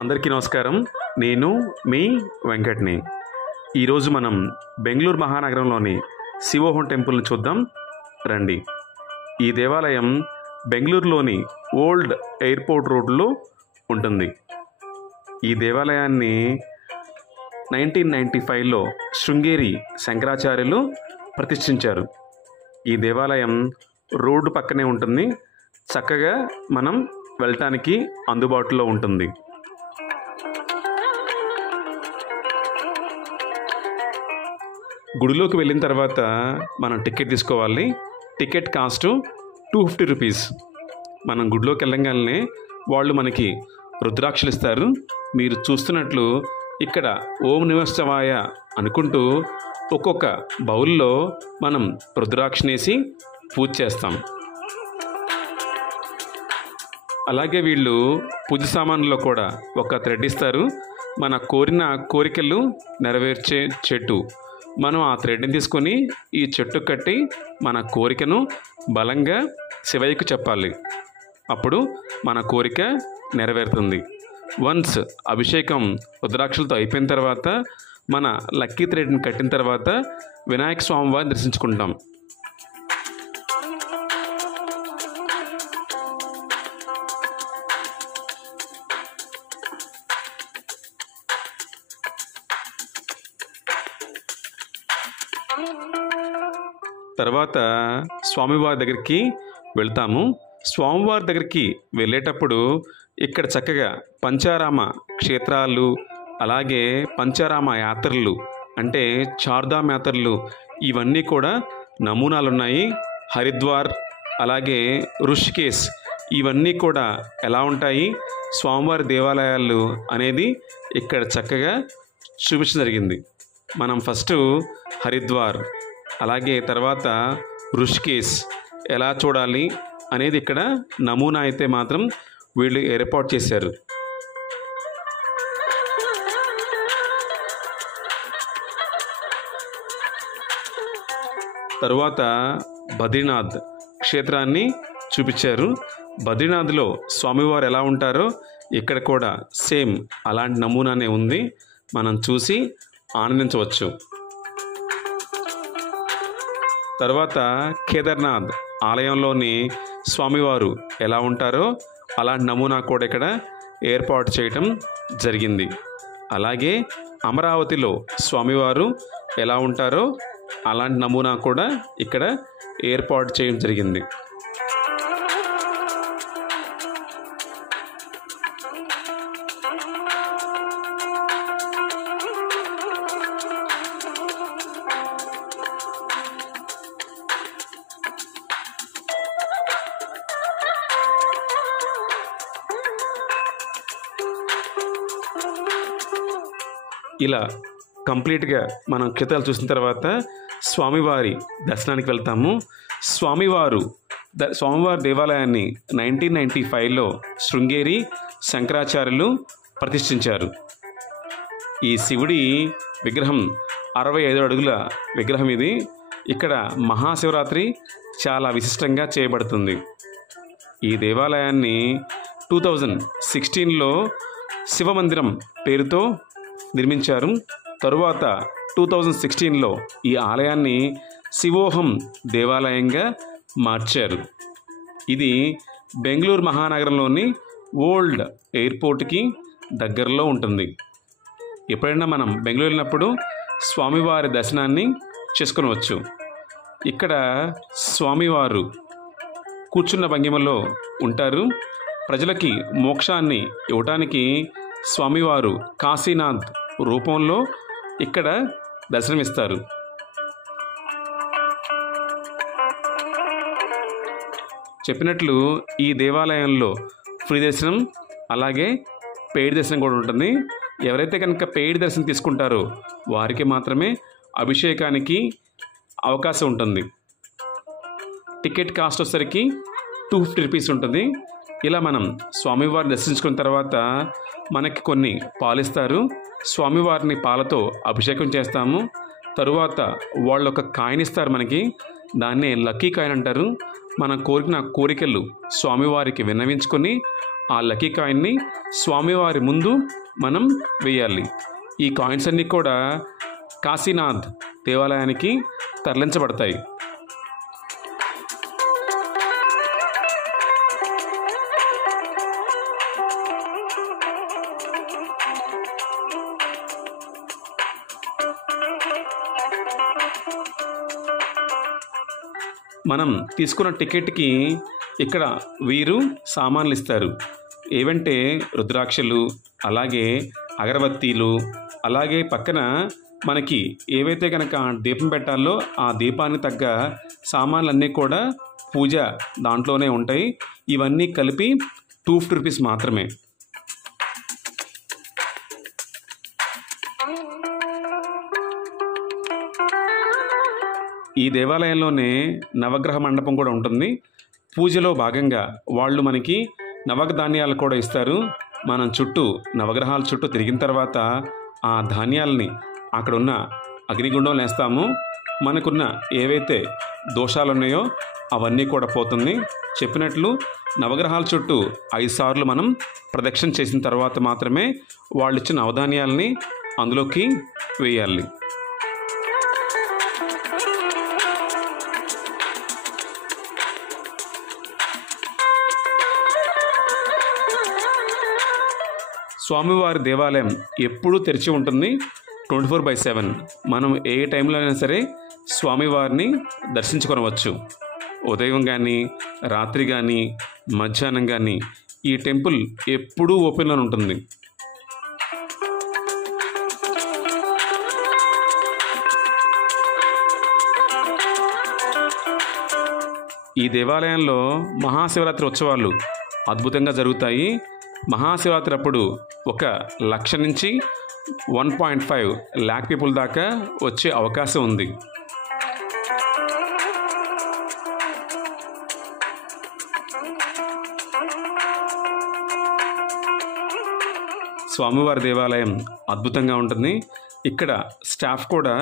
అందరికీ నమస్కారం. నేను మీ వెంకట్ని. ఈరోజు మనం బెంగళూరు మహానగరంలోని శివోహం టెంపుల్ని చూద్దాం రండి. ఈ దేవాలయం బెంగళూరులోని ఓల్డ్ ఎయిర్పోర్ట్ రోడ్లో ఉంటుంది. ఈ దేవాలయాన్ని 1995లో శృంగేరి శంకరాచార్యులు ప్రతిష్ఠించారు. ఈ దేవాలయం రోడ్డు పక్కనే ఉంటుంది. చక్కగా మనం వెళ్ళటానికి అందుబాటులో ఉంటుంది. గుడిలోకి వెళ్ళిన తర్వాత మనం టికెట్ తీసుకోవాలి. Ticket cost 250 rupees. మనం గుడిలోకి వెళ్ళగానే వాళ్ళు మనకి రుద్రాక్షలు ఇస్తారు. మీరు చూస్తున్నట్లు ఇక్కడ ఓం నమః శివాయ అనుకుంటూ ఒక్కొక్క బౌల్లో మనం రుద్రాక్షనేసి పూజ చేస్తాం. అలాగే వీళ్ళు పూజ సామాన్లో కూడా ఒక థ్రెడ్ ఇస్తారు. మన కోరికలు నెరవేర్చే చెట్టు. మనం ఆ థ్రెడ్ని తీసుకొని ఈ చెట్టు కట్టి మన కోరికను బలంగా శివయ్యకు చెప్పాలి. అప్పుడు మన కోరిక నెరవేరుతుంది. వన్స్ అభిషేకం రుద్రాక్షలతో అయిపోయిన తర్వాత మన లక్కీ థ్రెడ్ని కట్టిన తర్వాత వినాయక స్వామి వారిని దర్శించుకుంటాం. తర్వాత స్వామివారి దగ్గరికి వెళ్తాము. స్వామివారి దగ్గరికి వెళ్ళేటప్పుడు ఇక్కడ చక్కగా పంచారామ క్షేత్రాలు, అలాగే పంచారామ యాత్రలు అంటే చార్ధామ్ యాత్రలు, ఇవన్నీ కూడా నమూనాలు ఉన్నాయి. హరిద్వార్ అలాగే ఋషికేశ్, ఇవన్నీ కూడా ఎలా ఉంటాయి స్వామివారి దేవాలయాలు అనేది ఇక్కడ చక్కగా చూపించడం జరిగింది. మనం ఫస్ట్ హరిద్వార్ అలాగే తర్వాత ఋషికేశ్ ఎలా చూడాలి అనేది ఇక్కడ నమూనా అయితే మాత్రం వీళ్ళు ఏర్పాటు చేశారు. తరువాత బద్రీనాథ్ క్షేత్రాన్ని చూపించారు. బద్రీనాథ్లో స్వామివారు ఎలా ఉంటారో ఇక్కడ కూడా సేమ్ అలాంటి నమూనానే ఉంది. మనం చూసి ఆనందించవచ్చు. తర్వాత కేదార్నాథ్ ఆలయంలోని స్వామివారు ఎలా ఉంటారో అలాంటి నమూనా కూడా ఇక్కడ ఏర్పాటు చేయటం జరిగింది. అలాగే అమరావతిలో స్వామివారు ఎలా ఉంటారో అలాంటి నమూనా కూడా ఇక్కడ ఏర్పాటు చేయడం జరిగింది. ఇలా కంప్లీట్గా మనం క్షేత్రాలు చూసిన తర్వాత స్వామివారి దర్శనానికి వెళ్తాము. స్వామివారి దేవాలయాన్ని 1995లో శృంగేరి శంకరాచార్యులు ప్రతిష్ఠించారు. ఈ శివుడి విగ్రహం 65 అడుగుల విగ్రహం ఇది. ఇక్కడ మహాశివరాత్రి చాలా విశిష్టంగా చేయబడుతుంది. ఈ దేవాలయాన్ని 2016లో శివమందిరం పేరుతో నిర్మించారు. తరువాత 2016లో ఈ ఆలయాన్ని శివోహం దేవాలయంగా మార్చారు. ఇది బెంగళూరు మహానగరంలోని ఓల్డ్ ఎయిర్పోర్ట్కి దగ్గరలో ఉంటుంది. ఎప్పుడైనా మనం బెంగళూరు వెళ్ళినప్పుడు స్వామివారి దర్శనాన్ని చేసుకొనవచ్చు. ఇక్కడ స్వామివారు కూర్చున్న భంగిమలో ఉంటారు. ప్రజలకి మోక్షాన్ని ఇవ్వటానికి స్వామివారు కాశీనాథ్ రూపంలో ఇక్కడ దర్శనమిస్తారు. చెప్పినట్లు ఈ దేవాలయంలో ఫ్రీ దర్శనం అలాగే పెయిడ్ దర్శనం కూడా ఉంటుంది. ఎవరైతే కనుక పెయిడ్ దర్శనం తీసుకుంటారో వారికి మాత్రమే అభిషేకానికి అవకాశం ఉంటుంది. టికెట్ కాస్ట్ వచ్చేసరికి 250 రూపీస్ ఉంటుంది. ఇలా మనం స్వామివారిని దర్శించుకున్న తర్వాత మనకి కొన్ని పాలిస్తారు. స్వామివారిని పాలతో అభిషేకం చేస్తాము. తరువాత వాళ్ళు ఒక కాయిన్ ఇస్తారు మనకి. దాన్నే లక్కీ కాయిన్ అంటారు. మన కోరికలు స్వామివారికి విన్నవించుకొని ఆ లక్కీ కాయిన్ని స్వామివారి ముందు మనం వేయాలి. ఈ కాయిన్స్ అన్నీ కూడా కాశీనాథ్ దేవాలయానికి తరలించబడతాయి. మనం తీసుకున్న టికెట్కి ఇక్కడ వీరు సామాన్లు ఇస్తారు. ఏవంటే రుద్రాక్షలు, అలాగే అగరబత్తీలు, అలాగే పక్కన మనకి ఏవైతే కనుక దీపం పెట్టాలో ఆ దీపాన్ని తగ్గ సామాన్లన్నీ కూడా పూజ దాంట్లోనే ఉంటాయి. ఇవన్నీ కలిపి 250 రూపీస్ మాత్రమే. ఈ దేవాలయంలోనే నవగ్రహ మండపం కూడా ఉంటుంది. పూజలో భాగంగా వాళ్ళు మనకి నవధాన్యాలు కూడా ఇస్తారు. మనం చుట్టూ నవగ్రహాల చుట్టూ తిరిగిన తర్వాత ఆ ధాన్యాలని అక్కడున్న అగ్నిగుండం వేస్తాము. మనకున్న ఏవైతే దోషాలు ఉన్నాయో అవన్నీ కూడా పోతుంది. చెప్పినట్లు నవగ్రహాల చుట్టూ 5 సార్లు మనం ప్రదక్షిణ చేసిన తర్వాత మాత్రమే వాళ్ళు ఇచ్చిన నవధాన్యాలని అందులోకి వేయాలి. స్వామివారి దేవాలయం ఎప్పుడూ తెరిచి ఉంటుంది, 24/7. మనం ఏ టైంలో అయినా సరే స్వామివారిని దర్శించుకొనవచ్చు. ఉదయం కానీ, రాత్రి కానీ, మధ్యాహ్నం కానీ ఈ టెంపుల్ ఎప్పుడూ ఓపెన్లో ఉంటుంది. ఈ దేవాలయంలో మహాశివరాత్రి ఉత్సవాలు అద్భుతంగా జరుగుతాయి. మహాశివరాత్రి అప్పుడు 1,00,000 నుంచి 1.5 lakh పీపుల్ దాకా వచ్చే అవకాశం ఉంది. స్వామివారి దేవాలయం అద్భుతంగా ఉంటుంది. ఇక్కడ స్టాఫ్ కూడా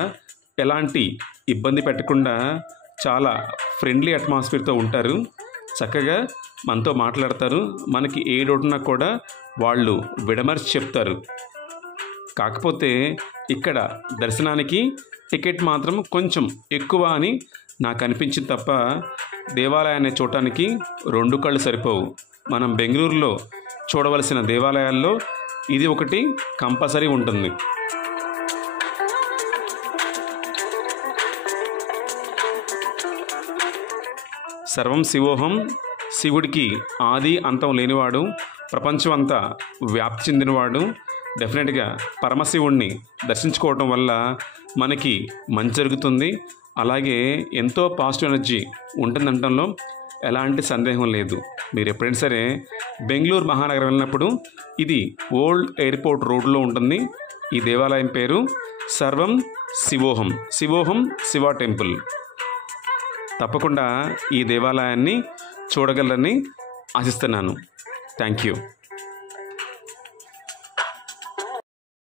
ఎలాంటి ఇబ్బంది పెట్టకుండా చాలా ఫ్రెండ్లీ అట్మాస్ఫియర్తో ఉంటారు. చక్కగా మనతో మాట్లాడతారు. మనకి ఏ డౌట్నా కూడా వాళ్ళు విడమర్చి చెప్తారు. కాకపోతే ఇక్కడ దర్శనానికి టికెట్ మాత్రం కొంచెం ఎక్కువ అని నాకు అనిపించింది తప్ప దేవాలయాన్ని చూడటానికి 2 కళ్ళు సరిపోవు. మనం బెంగళూరులో చూడవలసిన దేవాలయాల్లో ఇది ఒకటి కంపల్సరీ ఉంటుంది. సర్వం శివోహం. శివుడికి ఆది అంతం లేనివాడు, ప్రపంచం అంతా వ్యాప్తి చెందినవాడు. డెఫినెట్గా పరమశివుణ్ణి దర్శించుకోవటం వల్ల మనకి మంచి జరుగుతుంది. అలాగే ఎంతో పాజిటివ్ ఎనర్జీ ఉంటుందంటంలో ఎలాంటి సందేహం లేదు. మీరు ఎప్పుడైనా సరే బెంగళూరు మహానగరం వెళ్ళినప్పుడు ఇది ఓల్డ్ ఎయిర్పోర్ట్ రోడ్లో ఉంటుంది. ఈ దేవాలయం పేరు సర్వం శివోహం. శివోహం శివ టెంపుల్. తప్పకుండా ఈ దేవాలయాన్ని చూడగలరని ఆశిస్తున్నాను. Thank you.